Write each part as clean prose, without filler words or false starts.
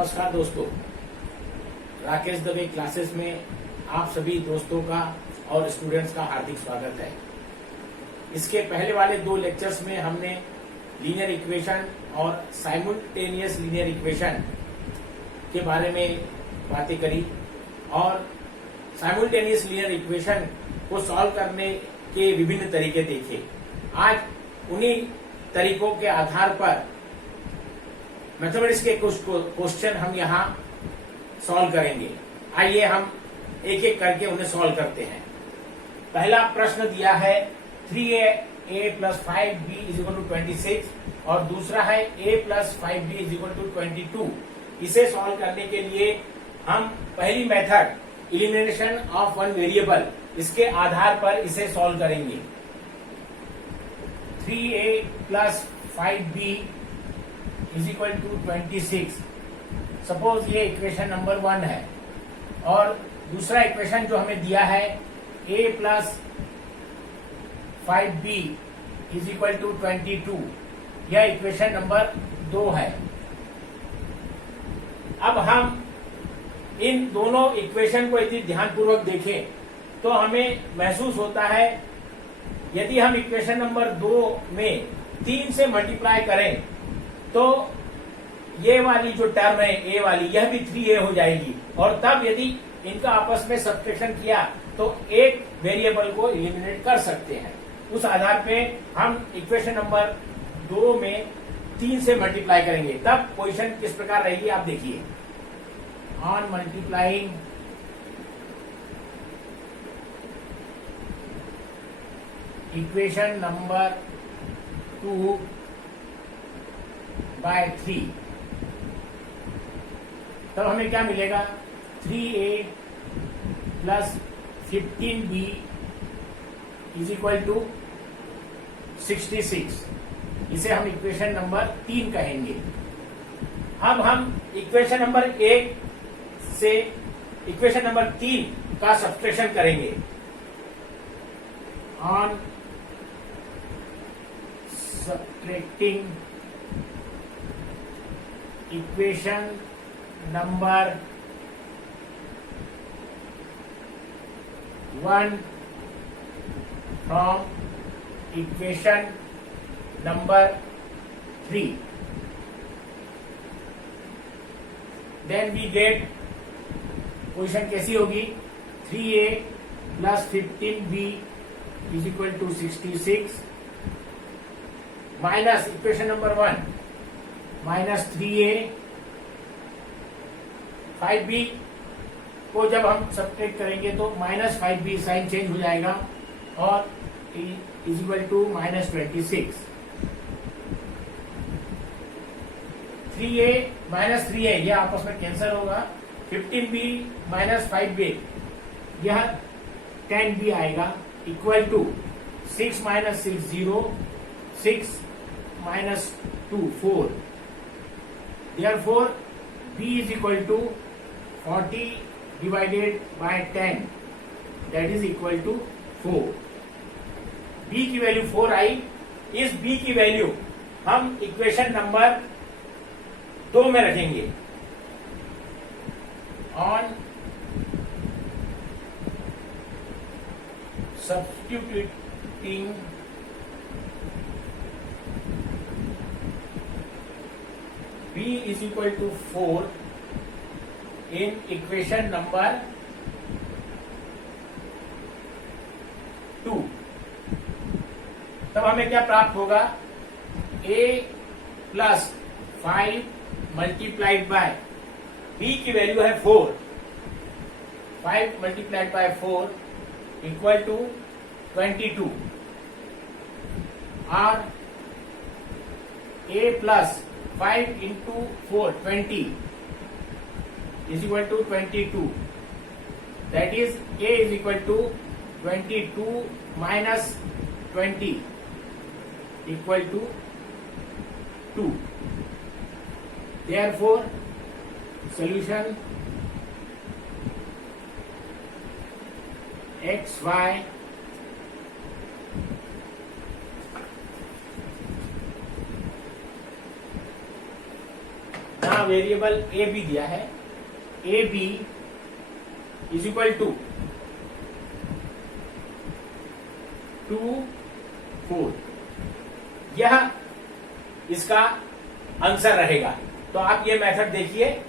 नमस्कार दोस्तों, राकेश दवे क्लासेस में आप सभी दोस्तों का और स्टूडेंट्स का हार्दिक स्वागत है। इसके पहले वाले 2 लेक्चर्स में हमने लीनियर इक्वेशन और साइमल्टेनियस लीनियर इक्वेशन के बारे में बातें करी और साइमल्टेनियस लीनियर इक्वेशन को सॉल्व करने के विभिन्न तरीके देखे। आज उन्हीं तरीकों के आधार पर मैथमेटिक्स के कुछ क्वेश्चन हम यहाँ सॉल्व करेंगे। आइए हम एक एक करके उन्हें सॉल्व करते हैं। पहला प्रश्न दिया है 3a plus 5b is equal to 26 और दूसरा है a plus 5b is equal to 22। इसे सॉल्व करने के लिए हम पहली method elimination of one variable, इसके आधार पर इसे सॉल्व करेंगे। 3a plus 5b is equal to 26। Suppose ये इक्वेशन नंबर 1 है और दूसरा इक्वेशन जो हमें दिया है a plus 5b is equal to 22, यह इक्वेशन नंबर 2 है। अब हम इन दोनों इक्वेशन को यदि ध्यानपूर्वक देखें तो हमें महसूस होता है यदि हम इक्वेशन नंबर 2 में 3 से मल्टीप्लाई करें तो ये वाली जो टर्म है a वाली, यह भी 3a हो जाएगी और तब यदि इनका आपस में सब्ट्रैक्शन किया तो एक वेरिएबल को एलिमिनेट कर सकते हैं। उस आधार पे हम इक्वेशन नंबर 2 में 3 से मल्टीप्लाई करेंगे, तब पोजीशन किस प्रकार रहेगी आप देखिए। On multiplying equation number 2 by 3, तब हमें क्या मिलेगा 3a plus 15b is equal to 66। इसे हम इक्वेशन नंबर 3 कहेंगे। अब हम इक्वेशन नंबर 1 से इक्वेशन नंबर 3 का सब्ट्रैक्शन करेंगे। On subtracting equation number 1 from equation number 3, then we get position कैसी होगी 3a plus 15b is equal to 66 minus equation number 1 minus 3a, 5b को जब हम सब्ट्रैक्ट करेंगे तो माइनस 5b, साइन चेंज हो जाएगा और is equal to minus 26। 3a minus 3a यह आपस में कैंसिल होगा। 15b माइनस 5b यह 10b आएगा equal to 6 minus 6 0, 6 minus 2 4। Therefore, b is equal to 40 divided by 10, that is equal to 4। b की वैल्यू 4 आई। इस b की वैल्यू हम इक्वेशन नंबर 2 में रखेंगे। On substituting b is equal to 4 in equation number 2, तब हमें क्या प्राप्त होगा a plus 5 multiplied by b की वैल्यू है 4, 5 मल्टीप्लाइड बाय 4 इक्वल टू 22 और a plus 5 into 4 20 is equal to 22, that is a is equal to 22 minus 20 equal to 2। Therefore solution x y variable A B दिया है, A B is equal to 2 4, यह इसका answer रहेगा। तो आप ये method देखिए।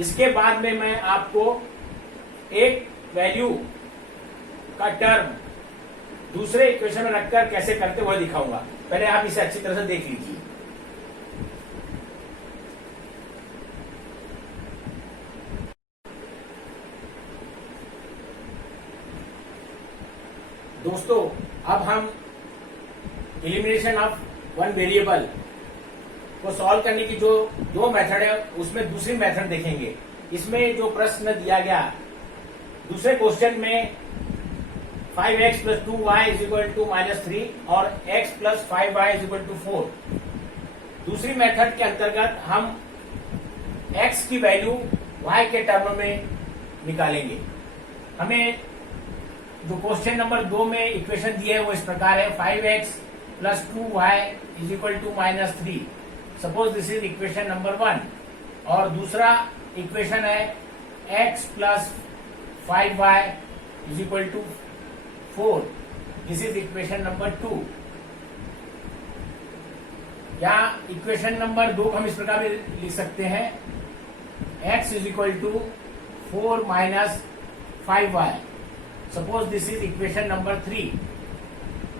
इसके बाद में मैं आपको एक वैल्यू का टर्म दूसरे इक्वेशन में रखकर कैसे करते हुए दिखाऊंगा। पहले आप इसे अच्छी तरह से देख लीजिए। दोस्तों, अब हम एलिमिनेशन ऑफ वन वेरिएबल को सॉल्व करने की जो दो मेथड है उसमें दूसरी मेथड देखेंगे। इसमें जो प्रश्न दिया गया दूसरे क्वेश्चन में 5x plus 2y is equal to -3 और x plus 5y is equal to 4, दूसरी मेथड के अंतर्गत हम x की वैल्यू y के टर्म में निकालेंगे। हमें जो क्वेश्चन नंबर 2 में इक्वेशन दिए है वो इस प्रकार है, 5x plus 2y is equal to -3। Suppose this is equation number 1। और दूसरा इक्वेशन है x plus 5y is equal to 4। This is equation number 2। यहाँ इक्वेशन नंबर 2 को हम इस प्रकार भी लिख सकते हैं, x is equal to 4 minus 5y। Suppose this is equation number 3।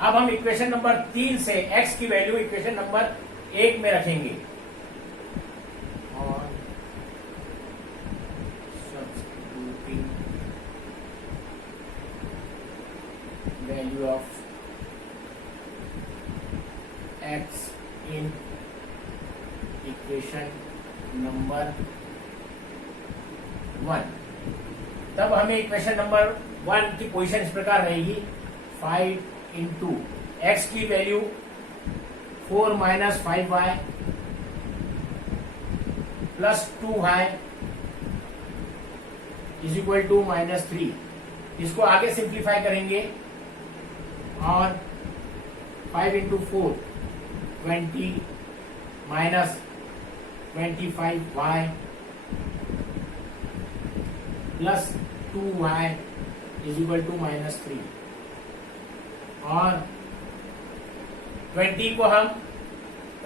अब हम इक्वेशन नंबर 3 से x की वैल्यू इक्वेशन नंबर 1 में रखेंगे और substituting value of x in equation number 1, तब हमें इक्वेशन नंबर 1 की पोजीशन इस प्रकार रहेगी, 5 इंटू एक्स की value 4 minus 5y plus 2y is equal to -3। इसको आगे सिंप्लीफाई करेंगे और 5 into 4 20 minus 25y plus 2y is equal to -3 और 20 को हम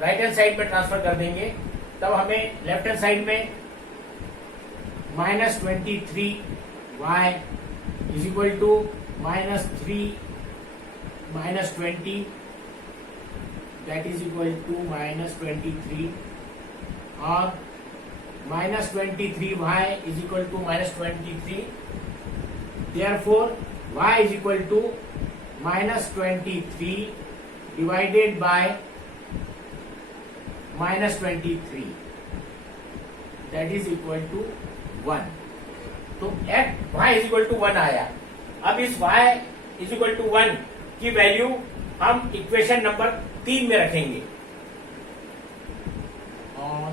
राइट हैंड साइड में ट्रांसफर कर देंगे। तब हमें लेफ्ट हैंड साइड में -23y is equal to -3 minus 20 that is equal to -23 और -23y is equal to -23। Therefore y is equal to -23 divided by -23 that is equal to 1। तो y is equal to 1 आया। अब इस y is equal to 1 की value हम equation number 3 में रखेंगे। On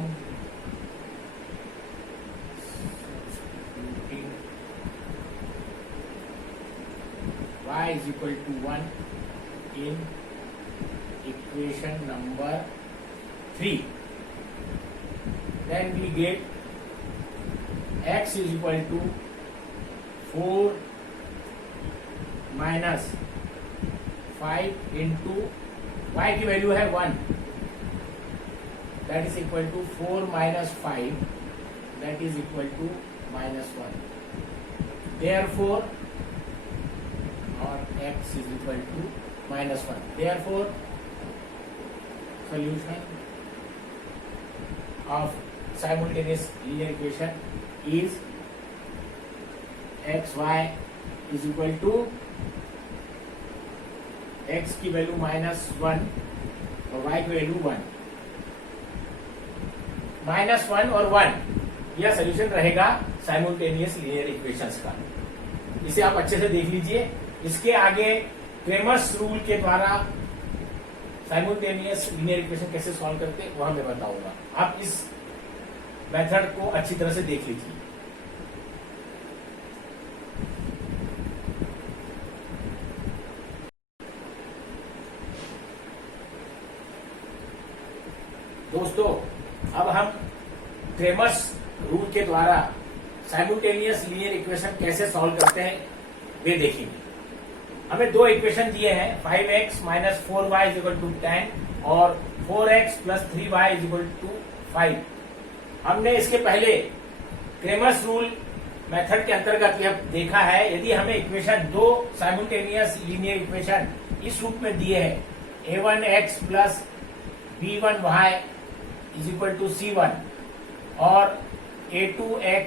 y is equal to 1 in equation number 3, then we get x is equal to 4 minus 5 into y की value है 1, that is equal to 4 minus 5 that is equal to -1। therefore or x is equal to -1। therefore solution of simultaneous linear equation is xy is equal to x की value -1 और y की value 1। -1 और 1 यह solution रहेगा simultaneous linear equations का। इसे आप अच्छे से देख लीजिए। इसके आगे क्रेमर्स रूल के द्वारा साइमल्टेनियस लीनियर इक्वेशन कैसे सॉल्व करते हैं वह मैं बताऊंगा। आप इस मेथड को अच्छी तरह से देख लीजिए। दोस्तों, अब हम क्रेमर्स रूल के द्वारा साइमल्टेनियस लीनियर इक्वेशन कैसे सॉल्व करते हैं वे देखेंगे। हमें दो इक्वेशन दिए हैं, 5x minus 4y is equal to 10 और 4x plus 3y is equal to 5। हमने इसके पहले क्रेमर्स रूल मेथड के अंतर्गत यह देखा है, यदि हमें इक्वेशन दो साइमल्टेनियस लीनियर इक्वेशन इस रूप में दिए हैं, a1x plus b1y is equal to c1 और a2x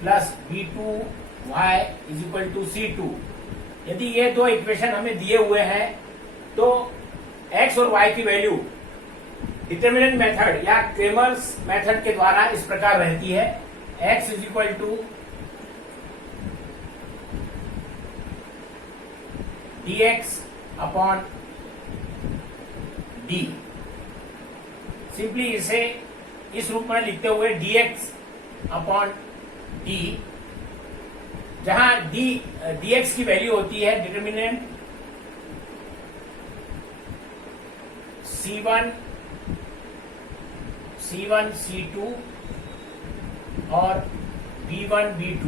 plus b2y is equal to c2, यदि ये दो इक्वेशन हमें दिए हुए हैं तो x और y की वैल्यू डिटर्मिनेंट मेथड या क्रेमर्स मेथड के द्वारा इस प्रकार रहती है, x is equal to dx upon d। Simply इसे इस रूप में लिखते हुए dx अपॉन d, जहां dx की वैल्यू होती है डिटर्मिनेंट c1 c2 और b1 b2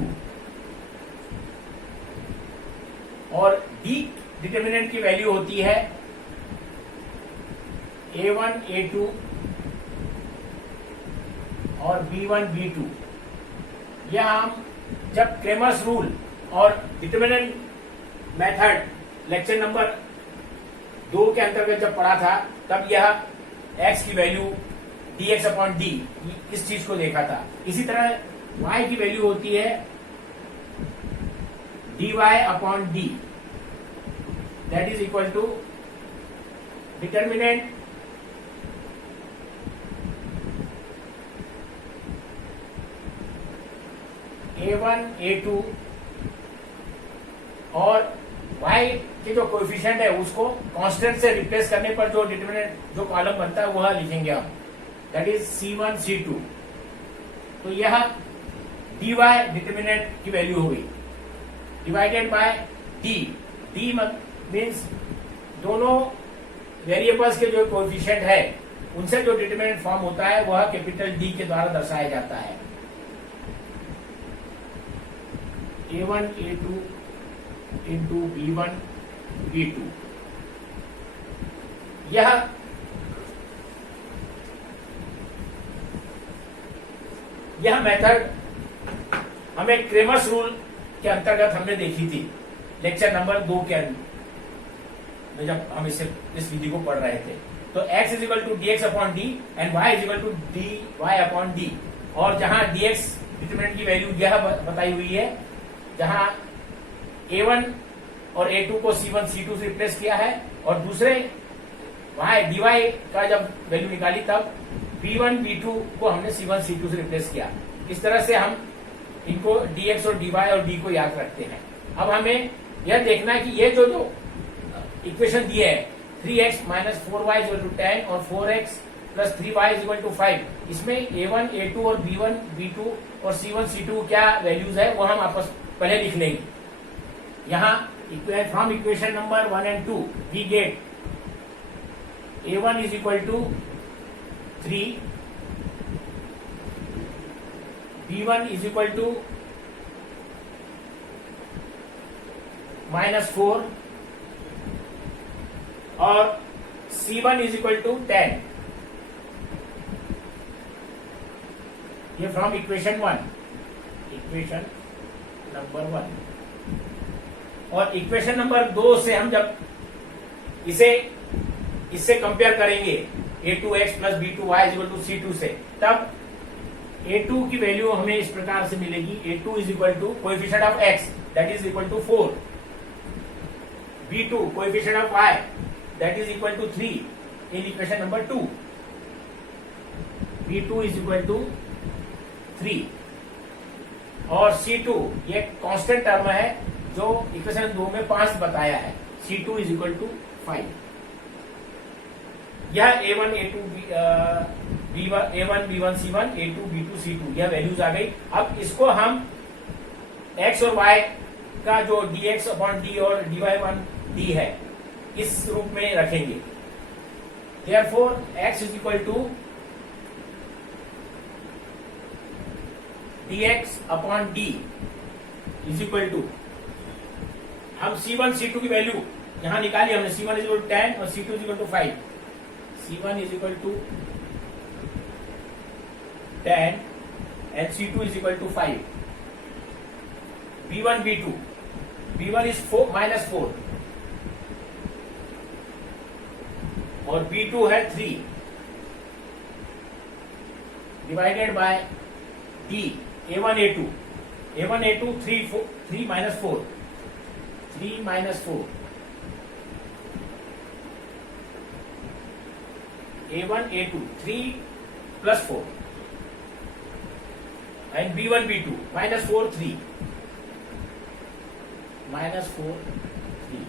और d डिटर्मिनेंट की वैल्यू होती है a1 a2 और b1 b2। यह हम जब क्रेमर्स रूल और डिटर्मिनेंट मेथड लेक्चर नंबर 2 के अंतर्गत जब पढ़ा था तब यह x की वैल्यू dx अपॉन d इस चीज को देखा था। इसी तरह y की वैल्यू होती है dy upon d, that is equal to determinant a1 a2 और y के जो कोएफिशिएंट है उसको कांस्टेंट से रिप्लेस करने पर जो डिटर्मिनेंट जो कॉलम बनता है वह लिखेंगे हम, दैट इज c1 c2। तो यह dy डिटर्मिनेंट की वैल्यू होगी डिवाइडेड बाय d मीन्स दोनों वेरिएबल्स के जो कोएफिशिएंट है उनसे जो डिटर्मिनेंट फॉर्म होता है वह कैपिटल D के द्वारा दर्शाया जाता है। a1 a2 into b1 b2। यह मेथड हमें क्रेमर्स रूल के अंतर्गत हमने देखी थी लेक्चर नंबर 2 के अंदर में, जब हम इस विधि को पढ़ रहे थे। तो x is equal to dx upon d and y is equal to dy upon d, और जहां dx डिटर्मिनेंट की वैल्यू यह बताई हुई है, जहां a1 और a2 को c1 c2 से रिप्लेस किया है और दूसरे dy का जब वैल्यू निकाली तब b1 b2 को हमने c1 c2 से रिप्लेस किया। इस तरह से हम इनको dx और dy और d को याद रखते हैं। अब हमें यह देखना है कि ये जो इक्वेशन दिए है 3x minus 4y is equal to 10 और 4x plus 3y is equal to 5, इसमें a1 a2 और b1 b2 और c1 c2 क्या वैल्यूज है वो हम आपस पहले लिख लेंगे। यहाँ from equation number 1 and 2 we get a1 is equal to 3, b1 is equal to -4 और c1 इज इक्वल टू 10। ये फ्रॉम इक्वेशन 1, इक्वेशन नंबर 1। और इक्वेशन नंबर 2 से हम जब इससे कंपेयर करेंगे a2x plus b2y is equal to c2 से, तब a2 की वैल्यू हमें इस प्रकार से मिलेगी, a2 is equal to coefficient of x that is equal to 4, b2 coefficient of y that is equal to 3 in equation number 2, b2 is equal to 3 और c2 ये कांस्टेंट टर्म है जो इक्वेशन 2 में 5 बताया है, c2 इज इक्वल टू 5। यह a1 a2 a1 b1 c1 a2 b2 c2 यह values आ गई। अब इसको हम x और y का जो dx अपॉन d और dy d है इस रूप में रखेंगे। Therefore x is equal to dx upon D is equal to, हम C1 C2 की वैल्यू यहां निकाली हमने, C1 इज इक्वल टू 10 और C2 is equal to 5। C1 is equal to 10 and C2 is equal to 5. B1 B2, B1 is 4 minus 4 और B2 है 3 divided by D A1 A2, A1 A2 3 minus 4, 3 minus 4, A1 A2 3 plus 4 and B1 B2 minus 4 3 minus 4 3,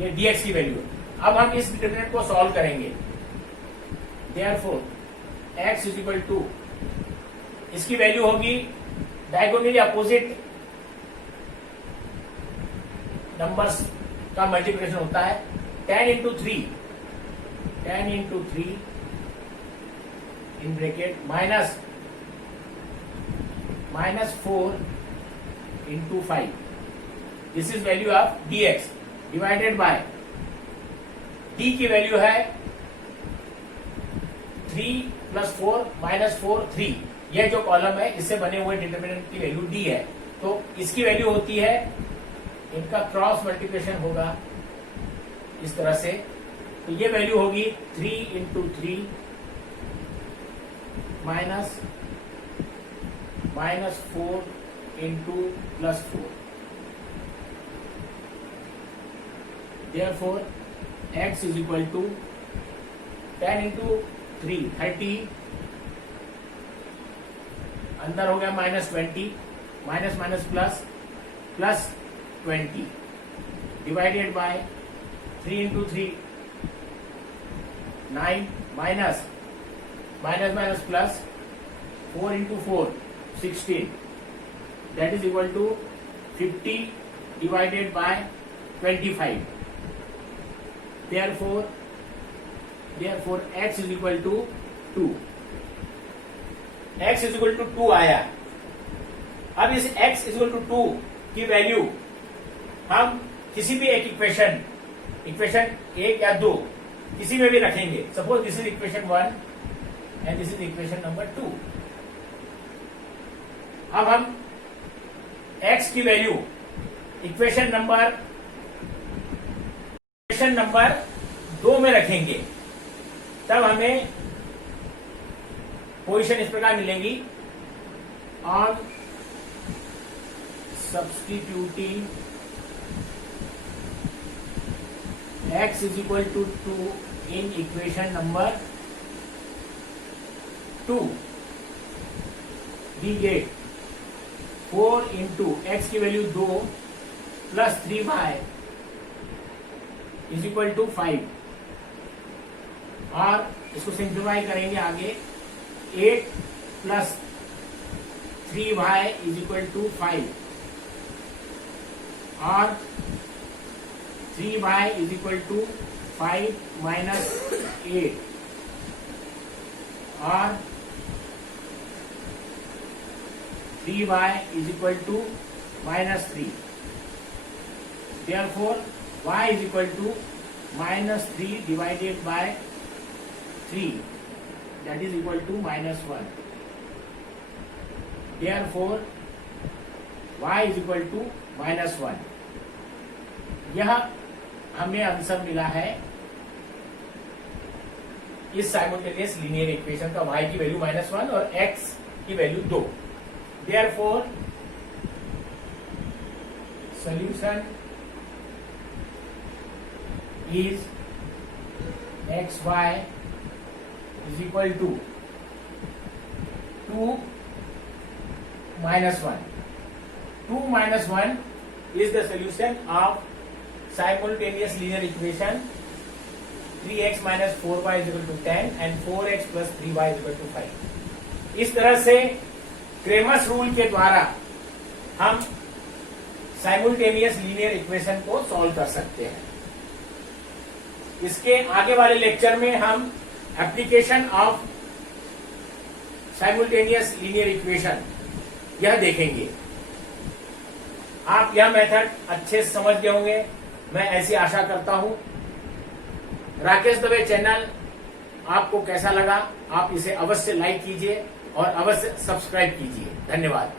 ये dx की value है। अब हम इस determinant को solve करेंगे। Therefore x is equal to, इसकी वैल्यू होगी डायगोनली अपोजिट नंबर्स का मल्टीप्लिकेशन होता है 10 into 3, 10 into 3 in bracket minus 4 into 5. This is value of dx divided by d की वैल्यू है 3 plus 4 minus 4 3। यह जो कॉलम है इससे बने हुए डिटरमिनेंट की वैल्यू d है, तो इसकी वैल्यू होती है, इनका क्रॉस मल्टीप्लिकेशन होगा इस तरह से, तो ये वैल्यू होगी 3 into 3 minus 4 into plus 4. Therefore x is equal to 10 into 3 30, अंदर हो गया -20, minus minus plus 20 divided by 3 into 3 9 minus plus 4 into 4 16, that is equal to 50 divided by 25. Therefore x is equal to 2. x is equal to 2 आया। अब इस x is equal to 2 की value हम किसी भी एक इक्वेशन 1 या 2 किसी में भी रखेंगे। Suppose this is equation 1 and this is equation number 2। अब हम x की वैल्यू इक्वेशन नंबर 2 में रखेंगे, तब हमें पोजीशन इस प्रकार मिलेंगी। On substituting x is equal to 2 in equation number 2, we get 4 into x की value 2 plus 3y is equal to 5, और इसको सिंप्लीफाई करेंगे आगे 8 plus 3y is equal to 5, और 3y is equal to 5 minus 8, और 3y is equal to minus 3. Therefore, y is equal to minus 3 divided by 3, that is equal to minus 1. Therefore, y is equal to minus 1. यह हमें answer मिला है इस simultaneous linear equation का, y की value -1 और x की value 2। Therefore, solution is xy is equal to 2 minus 1. 2 minus 1 is the solution of simultaneous linear equation 3x minus 4y is equal to 10 and 4x plus 3y is equal to 5. इस तरह से Cramer's rule के द्वारा हम simultaneous linear equation को solve कर सकते हैं। इसके आगे वाले लेक्चर में हम application of simultaneous linear equation यह देखेंगे। आप यह मेथड अच्छे से समझ गए होंगे, मैं ऐसी आशा करता हूं। राकेश दवे चैनल आपको कैसा लगा, आप इसे अवश्य लाइक कीजिए और अवश्य सब्सक्राइब कीजिए। धन्यवाद।